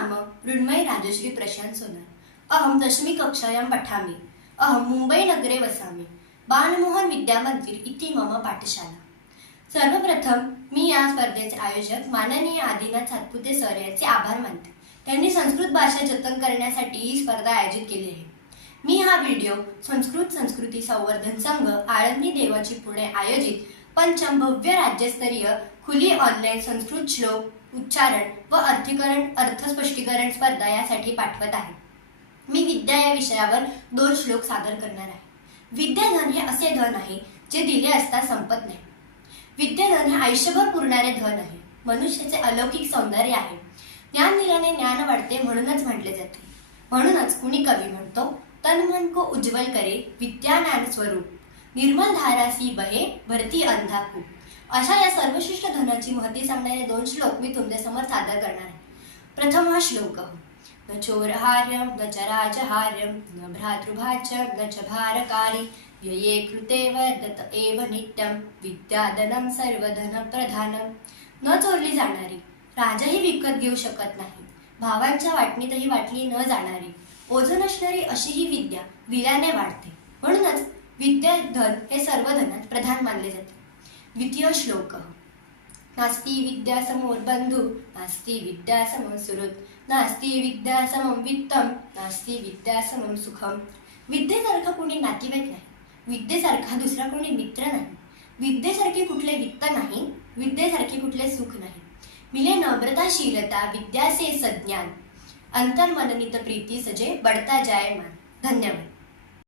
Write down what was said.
मृण्मयी राजश्री प्रशांत सोनार. अहम दशमी कक्षायां पठामि. अहम मुंबईनगरे वसामि. बालमोहन विद्यामंदिर इति मम पाठशाला. सर्वप्रथम मी या स्पर्धेचे आयोजक माननीय आदिनाथ सातपुते सर यांचे आभार मानते. त्यांनी संस्कृत भाषा जतन करण्यासाठी ही स्पर्धा आयोजित केली आहे. मी हा व्हिडिओ संस्कृत संस्कृती संवर्धन संघ आळंदी देवाची पुणे आयोजित पंचम भव्य राज्यस्तरीय खुली ऑनलाईन संस्कृत श्लोक उच्चारण व अर्थीकरण अर्थस्पष्टीकरण स्पर्धा यासाठी पाठवत आहे. मी विद्या या विषयावर दोन श्लोक सादर करणार आहे. विद्याधन हे असे धन आहे जे दिले असता संपत नाही. विद्याधन हे आयुष्यभर पुरणारे धन आहे. मनुष्याचे अलौकिक सौंदर्य आहे. ज्ञान दिल्याने ज्ञान वाढते म्हणूनच म्हटले जाते. म्हणूनच कुणी कवी म्हणतो तन मन को उज्ज्वल करे विद्या ज्ञान स्वरूप. निर्मल धारासी बहे भरती अंधा अशा या सर्वश्रेष्ठ धनाची महती सांगणारे दोन श्लोक मी तुमच्यासमोर सादर करणार आहे. प्रथम हा श्लोक न चोरहार्यं न च राजहार्यम न भ्रातृभाच न च भारकारी व्यये कृते वर्धत एव नित्यं विद्याधनं सर्वधन प्रधानं. न चोरली जाणारी राजाही विकत घेऊ शकत नाही. भावांच्या वाटणीतही वाटली न जाणारी ओझं नसणारी अशी ही विद्या विल्याने वाढते. म्हणूनच विद्या धन हे सर्व धनात प्रधान मानले जाते. द्वितीय श्लोक नास्ति विद्या समोर बंधू नास्ति विद्या समम सुहृत नास्ति विद्या समं वित्तम नास्ति विद्यासमम सुखम. विद्येसारखा कोणी नातेवाईक नाही. विद्येसारखा दुसरा कोणी मित्र नाही. विद्येसारखे कुठले वित्त नाही विद्येसारखे कुठले सुख नाही. मिले नम्रताशीलता विद्यासे सज्ञान. अंतर्मननित प्रीती सजे बढता जाय मान धन्यवाद.